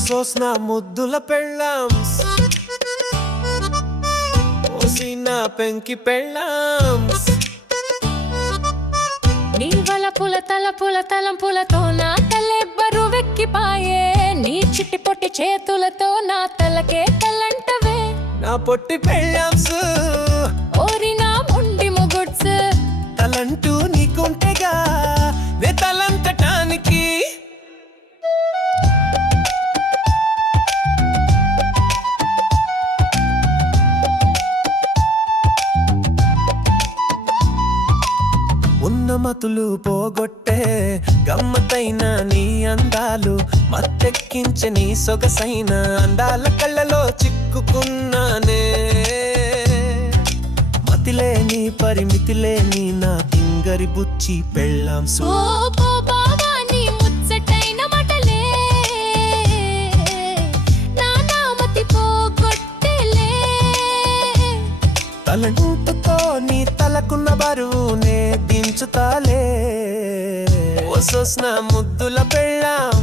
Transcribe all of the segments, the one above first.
సోస్న ముద్దుల పెళ్ళాం ఓసిన పెంకి పెళ్ళాం నీ వలపుల తలపుల తలంపులతో నా తలే బరువెక్కిపాయే నీ చిట్టి పొట్టి చేతులతో నా తలకే తలంటవే నా పొట్టి పెళ్ళాంస్ ఓరి నా మొండి మొగుడ్స్ తలంటూ నీకుంటేగా నే తలంతటానికి ఉన్నమతులు పోగొట్టే గమ్మతైన నీ అందాలు మత్తెక్కించే నీ సొగసైన అందాల కళ్ళలో చిక్కుకున్నానే మతిలేని పరిమితిలేని నా తింగరి బుచ్చి పెళ్ళాం ఓ పో బావా నీ ముచ్చటైన మటలే నా నామతి పోగొట్టెలే తలంటుతో నీ తలకున్న బరువునే దించుతాలే ఓసోస్న ముద్దుల పెళ్ళాం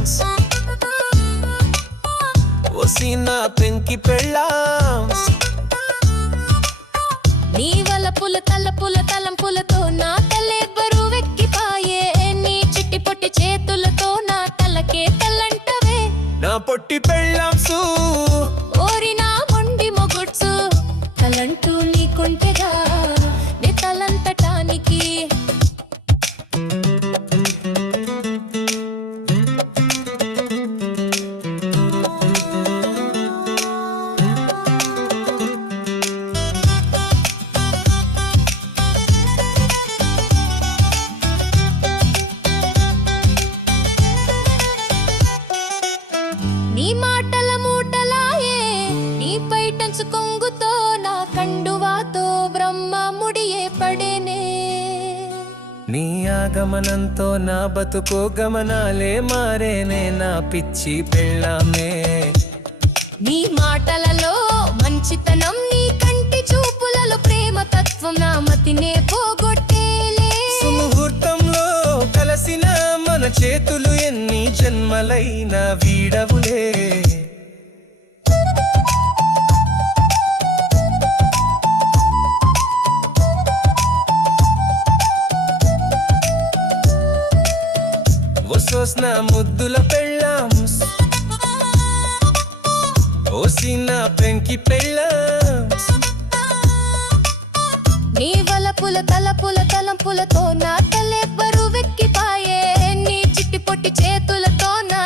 ఓసిన పెంకి పెళ్ళాం నీ వలపుల తలపుల తలంపులతో నా తలే బరువెక్కిపాయే నీ చిట్టి పొట్టి చేతులతో నా తలకే తలంటవే నా పొట్టి పెళ్ళాంసు ఓరి నా మొండి మొగుడ్సు తలంటూ నీకుంటేగా నీ తలంతటానికి నీ మాటల మూటలాయే నీ పైటంచు కొంగుతో నా కండువాతో బ్రహ్మ ముడియే పడేనే నీ ఆగమనంతో నా బతుకు గమనాలే మారేనే నా పిచ్చి పెళ్ళామే నీ మాటలలో మంచితనం నీ కంటి చూపులలో ప్రేమ తత్వం నా మతినే పోగొట్టేలే సుముహూర్తంలో కలసిన మన చేతులు ఎన్ని జన్మలైన వీడవులే ఓసోస్న ముద్దుల పెళ్ళాం ఓసిన పెంకి పెళ్ళాం నీ వలపుల తలపుల తలంపులతో నా తలే బరువెక్కిపాయే నీ చిట్టి పొట్టి చేతులతో నా